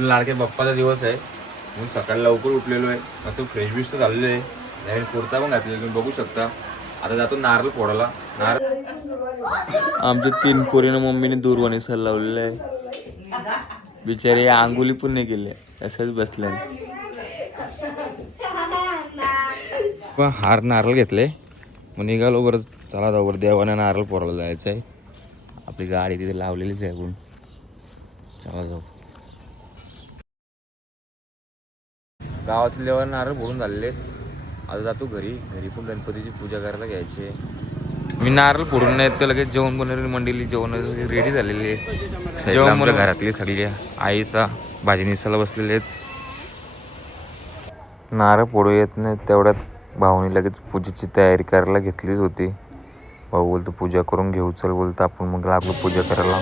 लाडके बाप्पाचा दिवस आहे. म्हणून सकाळी लवकर उठलेलो आहे. असं फ्रेश बिश तर झालेलो आहे. नवीन कुर्ता पण घातलेला तुम्ही बघू शकता. आता जातो नारळ फोडायला. नारळ आमच्या तीन पोरीनं मम्मीने दूरवाणी सर लावलेलं आहे. बिचारे आंघोळी पण नाही केले असंच बसले हार नारळ घेतले मग निघालो बरं. चला जाऊ बरं. देवाने नारळ पोराला जायचं आहे आपली गाडी तिथे लावलेलीच आहे आपण चला जाऊ. गावातले देवाने नारळ फोडून झालेले आता जातो घरी. घरी पण गणपतीची पूजा करायला घ्यायची आहे. मी नारळ फोडून नाही तर लगेच जेवण बनवलेली मंडळी जेवण रेडी झालेली आहे जेवण घरातली सगळी आईचा भाजी निसाला बसलेले आहेत. नारळ फोडू येत नाही तेवढ्यात भाऊनी लगेच पूजेची तयारी करायला घेतलीच होती. भाऊ बोलतो पूजा करून घेऊ चल बोलतो आपण मग लागलो पूजा करायला.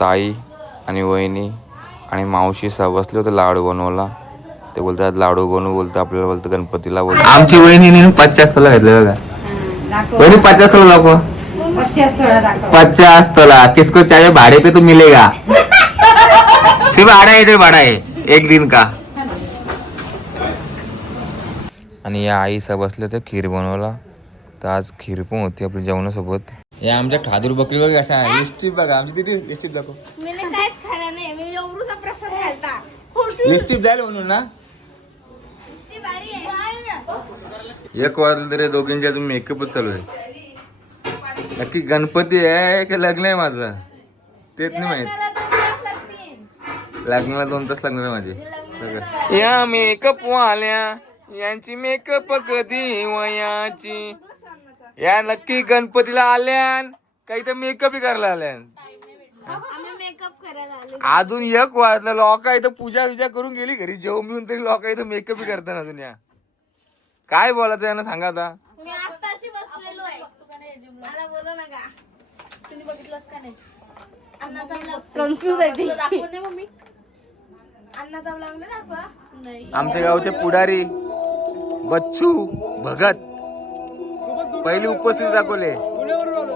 ताई आणि वहिनी आणि मावशी सह बसले होते लाडू बनवला ते बोलतात लाडू बनवू बोलतो आपल्याला बोलतो गणपतीला बोलतो आमची वहिनी पचास तोला घेतले बघा. वहिनी पचास तोला थोडा दाखव. पचास तोला. किसको चाहिए? भाड़े पे तो मिलेगा. सिर्फ भाड़ा है इधर भाड़ा है. एक दिन का. आणि या आई सब बसले होते खीर बनवला तर आज खीर पण होती आपल्या जेवणासोबत. या आमच्या खादूर बकरी बघा अशा लिस्टिप बघा. आमची तिथे लिस्टिप दाखव. मी काहीच खाणार नाही. एक वाजलं तरी दोघींच्या अजून मेकअपच चालू आहे. नक्की गणपती आहे का लग्न आहे माझं? तेच नाही माहीत. लग्नाला दोन तास लागणार आहे माझे. सगळं. या मेकअप वाल्या यांची मेकअप कधी वयाची? या नक्की गणपतीला आल्यान काही तर मेकअप करायला आल्यान करायला अजून एक वाजलं. लोक इथं पूजा विजा करून गेली घरी. जेवून मिळून तरी लोक इथं मेकअप करतात अजून या. काय बोलायचं सांगा आता. मी बसलेलो आहे. मला बोलू नका. तुम्ही बघितलंस का नाही? अन्नाचा कन्फ्युज आहे ती. अन्नाचा ब्लॉग नाही दाखवा. नाही. आमच्या गावचे पुढारी बच्चू भगत. पहिली उपस्थित दाखवले.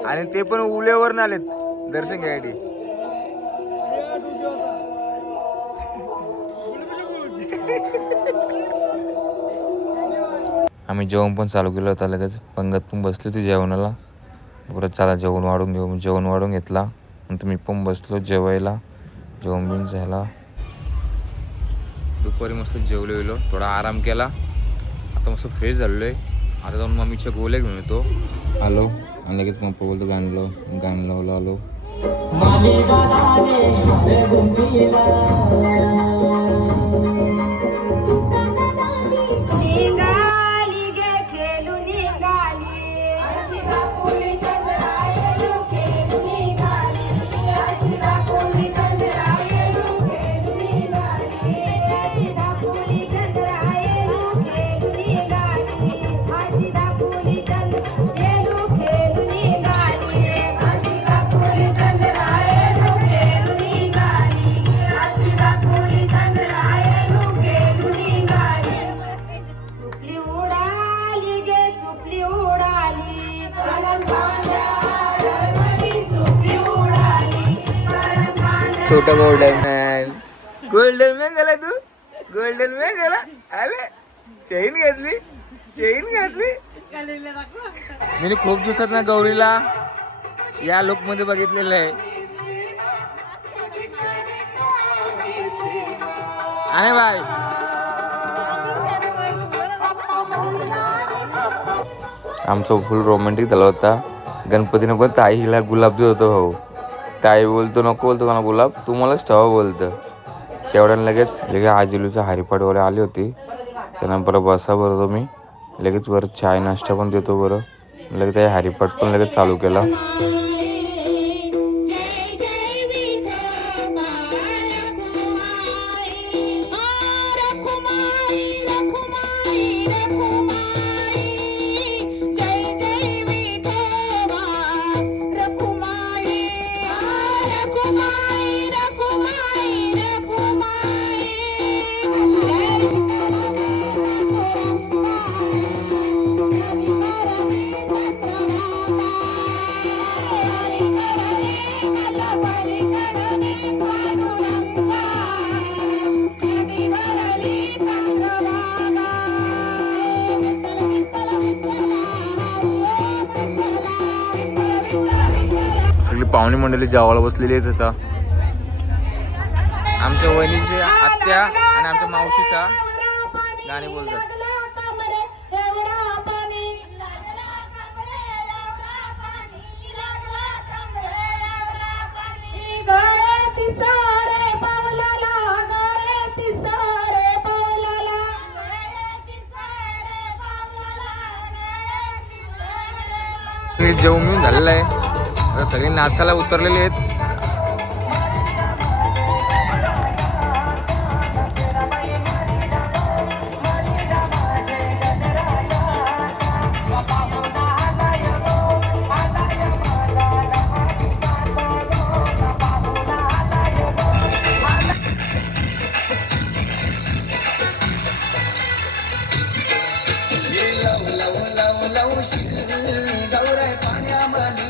आणि ते पण उलेवर आलेत. दर्शन घ्यायसाठी आम्ही जेवण पण चालू केलं होतं लगेच पंगत पण बसली होती जेवणाला. परत चला जेवण वाढून घेऊ. जेवण वाढून घेतला. नंतर मी पण बसलो जेवायला. जेवण बिवून झाला. दुपारी मस्त जेवलो गेलो थोडा आराम केला. आता मस्त फ्रेश झालेलो आहे आता जाऊन मम्मीच्या गोल्या घेऊन येतो. आलो. आणि लगेच पप्पा बोलतो गाणं लाव. गाणं लावलं आलो. निघाली छोटा गोल्डन मॅन. गोल्डन मॅन झाला तू? गोल्डन मॅन झाला? आले. चैन घातली. चैन घातली. मी खूप दिवसात ना गौरीला या लुकमध्ये बघितलेलं आहे. आणि बाय. आमचं फुल रोमॅन्टिक झाला होता. गणपतीनं पण ताईला गुलाब देत होतो हो ताई बोलतो नको बोलतो का ना गुलाब तू मलाच ठेवा बोलतं. तेवढ्यानं लगेच लगेच आजिलूच्या वगैरे आली होती. त्यानंतर बरं बसा बरं तुम्ही लगेच बरं चाय नाश्ता पण देतो बरं. लगेच हरिपाट पण लगेच चालू केला. पाहुणे मंडळी जेवायला बसलेली आहेत आता आमच्या वहिनीचे आत्या आणि आमच्या मावशीचा गाणे बोलतात. सगळे जेवण मिळून झालेलं आहे. सगळे नाचाला उतरलेले आहेत.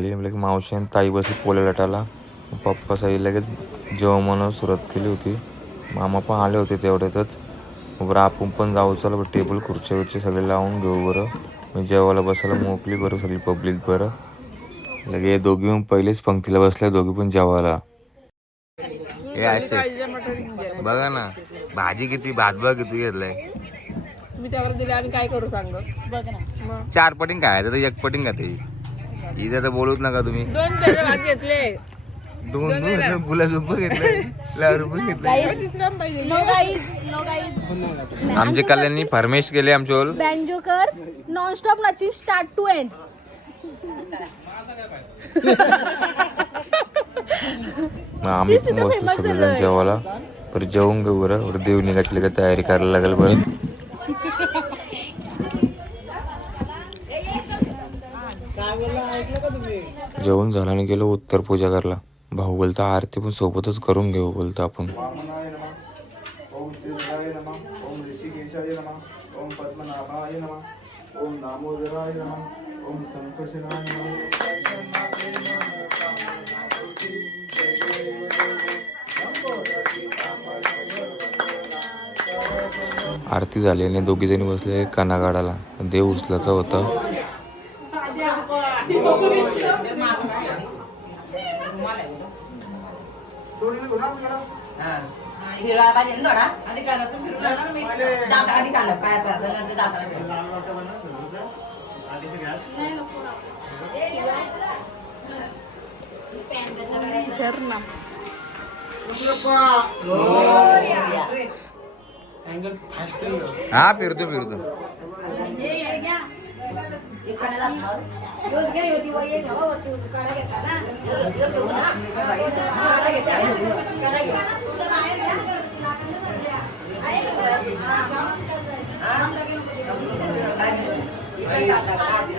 झाली. म्हणजे मावशी आणि ताई बसली पोल्या लाटाला पप्पा साई लगेच जेवण म्हणून सुरुवात केली होती. मामा पण आले होते तेवढ्यातच. बरं आपण पण जाऊ. चला बरं टेबल खुर्च्या विरच्या सगळे लावून घेऊ बरं. मी जेवायला बसायला मोकली बरं सगळी पब्लिक बरं. लगे दोघी पण पहिलेच पंक्तीला बसल्या दोघी पण जेवायला. हे असे. बघा ना भाजी किती भात बघ किती घेतलाय. तुम्ही त्यावर दिले आम्ही काय करू सांग? बघ ना. चार पटीन खायचं तर एक पटीन खाते. इथे तर बोलूच नका तुम्ही. दोन पेरे घेतले. दोन दोन गुलाब घेतले लाडू पण घेतले. आमचे कल्याणी फरमेश केले आमच्या बँजोकर नॉन स्टॉप नाची स्टार्ट टू एंड मग आम्ही बसलो सगळेजण जेवायला. परत जेवून घेऊ बरं. बरं देव निघायची लगेच तयारी करायला लागेल बरं. जेवण झालं आणि गेलो उत्तर पूजा करायला भाऊ बोलता आरती पण सोबतच करून घेऊ बोलता आपण. आरती झाली आणि दोघी जणी बसले काना काढायला देव उचलाचा होता. फिरवायला पाहिजे ना थोडा दाता आधी काढलं काय करायचं नंतर दाताला फिरवलं. हा फिरतो फिरतो Bye.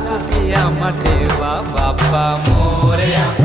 સાસુથી આમાં દેવા બાપા મોર્યા